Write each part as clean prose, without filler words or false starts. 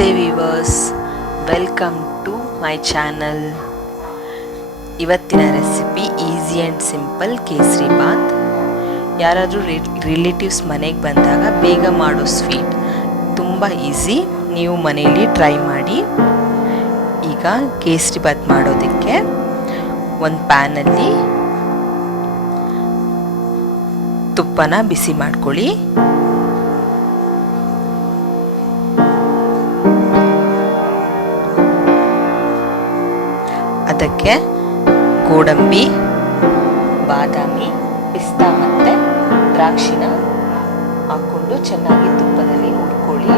ನಮಸ್ತೆ viewers, welcome to my channel. ಇವತ್ತಿನ recipe easy and simple kesari bath. ಯಾರಾದರೂ ರಿಲೇಟಿವ್ಸ್ ಮನೆಗೆ ಬಂದಾಗ ಬೇಗ ಮಾಡೋ ಸ್ವೀಟ್, ತುಂಬ ಈಸಿ. ನೀವು ಮನೆಯಲ್ಲಿ ಟ್ರೈ ಮಾಡಿ. ಈಗ ಕೇಸರಿ ಬಾತ್ ಮಾಡೋದಕ್ಕೆ ಒಂದು ಪ್ಯಾನಲ್ಲಿ ತುಪ್ಪನ ಬಿಸಿ ಮಾಡ್ಕೊಳ್ಳಿ. ಅದಕ್ಕೆ ಗೋಡಂಬಿ, ಬಾದಾಮಿ, ಪಿಸ್ತಾ ಮತ್ತು ದ್ರಾಕ್ಷಿನ ಹಾಕ್ಕೊಂಡು ಚೆನ್ನಾಗಿ ತುಪ್ಪದಲ್ಲಿ ಹುರ್ಕೊಳ್ಳಿ.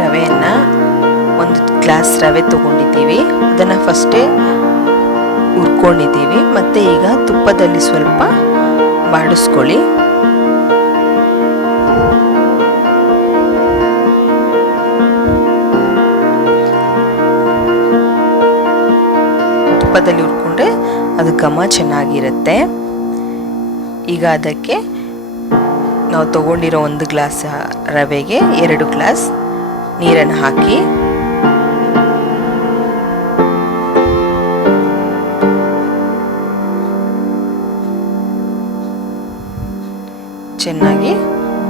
ರವೆಯನ್ನು ಒಂದು ಗ್ಲಾಸ್ ರವೆ ತೊಗೊಂಡಿದ್ದೀವಿ. ಅದನ್ನು ಫಸ್ಟೇ ಹುರ್ಕೊಂಡಿದ್ದೀವಿ. ಮತ್ತು ಈಗ ತುಪ್ಪದಲ್ಲಿ ಸ್ವಲ್ಪ ಬಾಡಿಸ್ಕೊಳ್ಳಿ. ತುಪ್ಪದಲ್ಲಿ ಹುರ್ಕೊಂಡ್ರೆ ಅದು ಘಮ ಚೆನ್ನಾಗಿರುತ್ತೆ. ಈಗ ಅದಕ್ಕೆ ನಾವು ತಗೊಂಡಿರೋ 1 ಗ್ಲಾಸ್ ರವೆಗೆ 2 ಗ್ಲಾಸ್ ನೀರನ್ನು ಹಾಕಿ ಚೆನ್ನಾಗಿ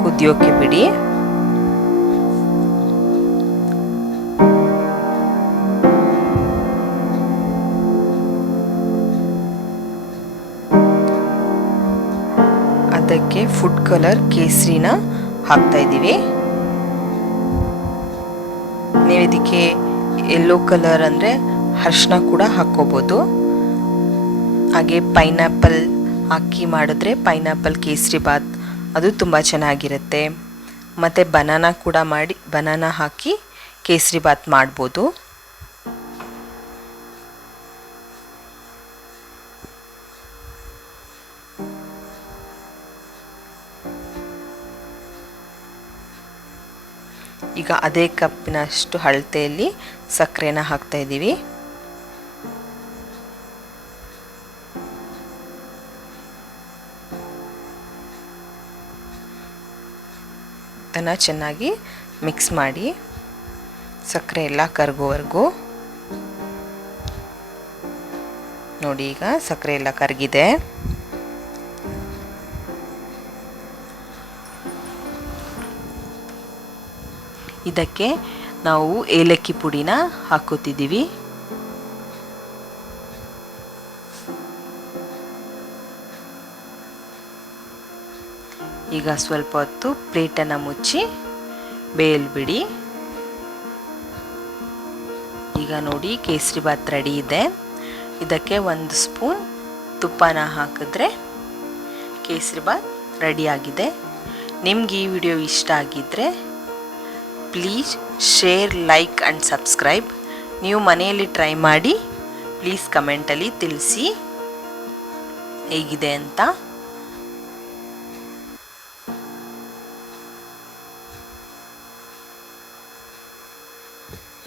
ಕುದಿಯೋಕೆ ಬಿಡಿ. ಅದಕ್ಕೆ ಫುಡ್ ಕಲರ್ ಕೇಸರಿನ ಹಾಕ್ತಾ ಇದ್ದೀವಿ. ನೀವು ಇದಕ್ಕೆ ಯೆಲ್ಲೋ ಕಲರ್ ಅಂದರೆ ಅರಿಶಿನ ಕೂಡ ಹಾಕ್ಕೋಬೋದು. ಹಾಗೆ ಪೈನಾಪಲ್ ಹಾಕಿ ಮಾಡಿದ್ರೆ ಪೈನಾಪಲ್ ಕೇಸರಿ ಬಾತ್ ಅದು ತುಂಬ ಚೆನ್ನಾಗಿರುತ್ತೆ. ಮತ್ತು ಬನಾನಾ ಕೂಡ ಮಾಡಿ ಬನಾನಾ ಹಾಕಿ ಕೇಸರಿ ಬಾತ್ ಮಾಡ್ಬೋದು. ಈಗ ಅದೇ ಕಪ್ಪಿನಷ್ಟು ಅಳತೆಯಲ್ಲಿ ಸಕ್ಕರೆನ ಹಾಕ್ತಾ ಇದ್ದೀವಿ. ಅದನ್ನು ಚೆನ್ನಾಗಿ ಮಿಕ್ಸ್ ಮಾಡಿ ಸಕ್ಕರೆ ಎಲ್ಲ ಕರಗೋವರೆಗೂ. ನೋಡಿ, ಈಗ ಸಕ್ಕರೆ ಎಲ್ಲ ಕರಗಿದೆ. ಇದಕ್ಕೆ ನಾವು ಏಲಕ್ಕಿ ಪುಡಿನ ಹಾಕೋತಿದ್ದೀವಿ. ಈಗ ಸ್ವಲ್ಪ ಹೊತ್ತು ಪ್ಲೇಟನ್ನು ಮುಚ್ಚಿ ಬೇಯಲ್ಬಿಡಿ. ಈಗ ನೋಡಿ, ಕೇಸರಿ ಬಾತ್ ರೆಡಿ ಇದೆ. ಇದಕ್ಕೆ 1 ಸ್ಪೂನ್ ತುಪ್ಪನ ಹಾಕಿದ್ರೆ ಕೇಸರಿ ಬಾತ್ ರೆಡಿಯಾಗಿದೆ. ನಿಮ್ಗೆ ಈ ವಿಡಿಯೋ ಇಷ್ಟ ಆಗಿದ್ದರೆ please share, like and subscribe. ನೀವು ಮನೆಯಲ್ಲಿ ಟ್ರೈ ಮಾಡಿ ಪ್ಲೀಸ್ ಕಮೆಂಟಲ್ಲಿ ತಿಳಿಸಿ ಹೇಗಿದೆ ಅಂತ.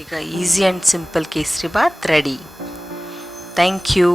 ಈಗ easy and simple kesari Baat ready. Thank you.